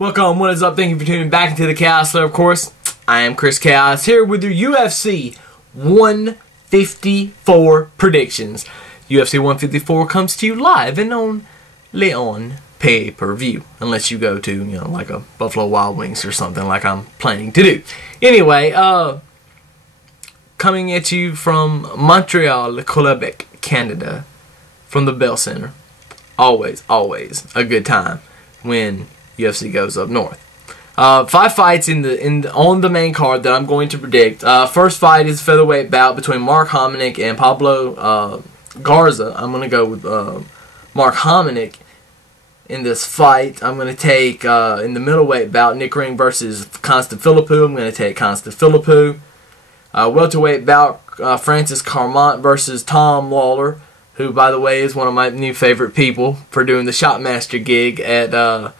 Welcome, what is up? Thank you for tuning back into the Chaos Lair, of course. I am Chris Chaos here with your UFC 154 predictions. UFC 154 comes to you live and only on pay-per-view. Unless you go to, like a Buffalo Wild Wings or something like I'm planning to do. Anyway, coming at you from Montreal, Quebec, Canada, from the Bell Center. Always a good time when UFC goes up north. 5 fights on the main card that I'm going to predict. First fight is a featherweight bout between Mark Hominick and Pablo Garza. I'm going to go with Mark Hominick in this fight. I'm going to take, in the middleweight bout, Nick Ring versus Constant Philippou. I'm going to take Constant Philippou. Welterweight bout, Francis Carmont versus Tom Lawler, who, by the way, is one of my new favorite people for doing the Shotmaster gig at the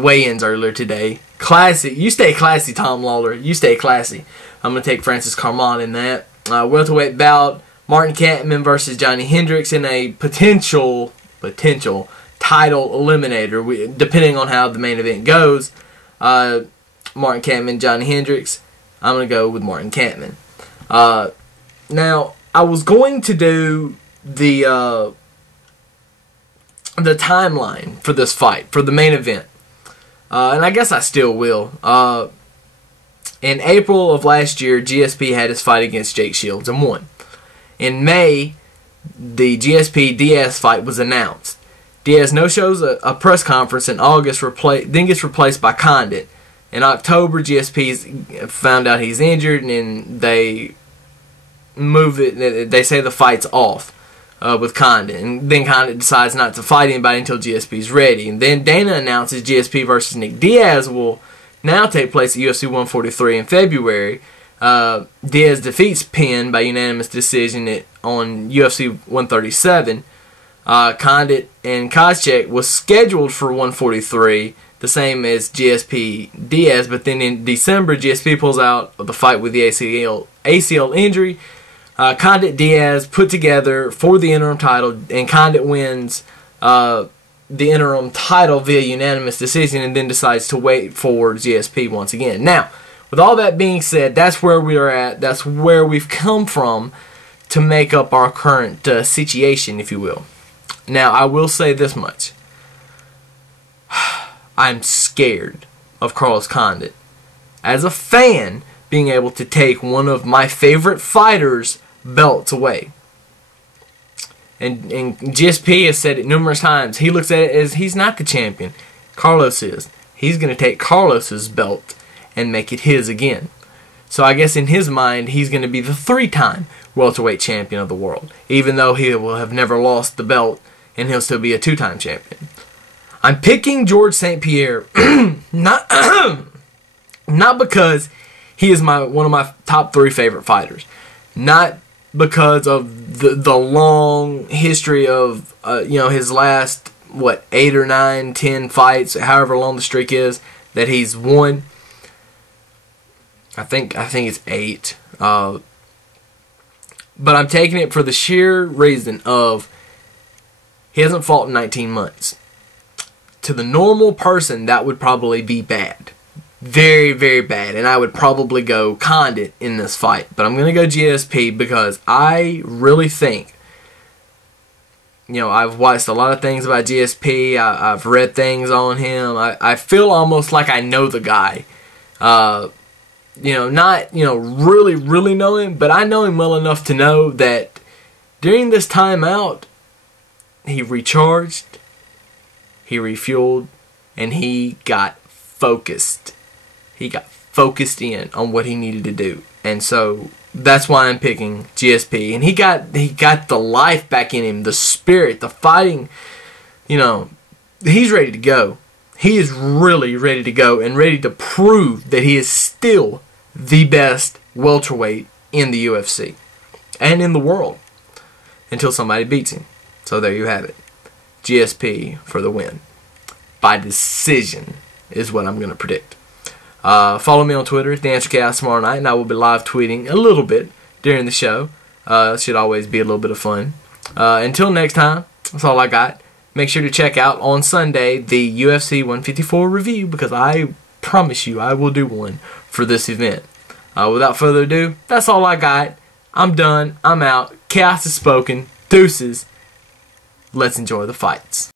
weigh-ins earlier today. Classy. You stay classy, Tom Lawler. You stay classy. I'm going to take Francis Carmont in that. Welterweight bout, Martin Kampmann versus Johnny Hendricks in a potential title eliminator, depending on how the main event goes. Martin Kampmann, Johnny Hendricks. I'm going to go with Martin Kampmann. Now, I was going to do the timeline for this fight, for the main event. And I guess I still will. In April of last year, GSP had his fight against Jake Shields and won. In May, the GSP-Diaz fight was announced. Diaz no-shows a press conference in August, then gets replaced by Condit. In October, GSP found out he's injured, and they move it. They say the fight's off with Condit, and then Condit decides not to fight anybody until GSP's ready. And then Dana announces GSP versus Nick Diaz will now take place at UFC 143 in February. Diaz defeats Penn by unanimous decision on UFC 137. Condit and Koscheck was scheduled for 143, the same as GSP Diaz, but then in December, GSP pulls out of the fight with the ACL injury. Condit Diaz put together for the interim title, and Condit wins the interim title via unanimous decision, and then decides to wait for GSP once again. Now, with all that being said, that's where we are at. That's where we've come from to make up our current situation, if you will. Now, I will say this much. I'm scared of Carlos Condit. As a fan, being able to take one of my favorite fighters' belts away. And GSP has said it numerous times. He looks at it as he's not the champion. Carlos is. He's going to take Carlos's belt and make it his again. So I guess in his mind, he's going to be the 3-time welterweight champion of the world. Even though he will have never lost the belt, and he'll still be a 2-time champion. I'm picking George St-Pierre not because he is one of my top 3 favorite fighters. Not because of the long history of his last 8 or 9, 10 fights, however long the streak is that he's won. I think it's 8. But I'm taking it for the sheer reason of he hasn't fought in 19 months. To the normal person, that would probably be bad. Very, very bad. And I would probably go Condit in this fight. But I'm going to go GSP because I really think, I've watched a lot of things about GSP. I've read things on him. I feel almost like I know the guy. Not, really, really know him. But I know him well enough to know that during this time out, he recharged, he refueled, and he got focused. He got focused in on what he needed to do. And so that's why I'm picking GSP. And he got the life back in him, the spirit, the fighting. He's ready to go. He is really ready to go and ready to prove that he is still the best welterweight in the UFC and in the world until somebody beats him. So there you have it. GSP for the win. By decision is what I'm going to predict. Follow me on Twitter at TheAnswerChaos tomorrow night, and I will be live tweeting a little bit during the show. It should always be a little bit of fun. Until next time, that's all I got. make sure to check out on Sunday the UFC 154 review, because I promise you I will do one for this event. Without further ado, that's all I got. I'm done. I'm out. Chaos is spoken. Deuces. Let's enjoy the fights.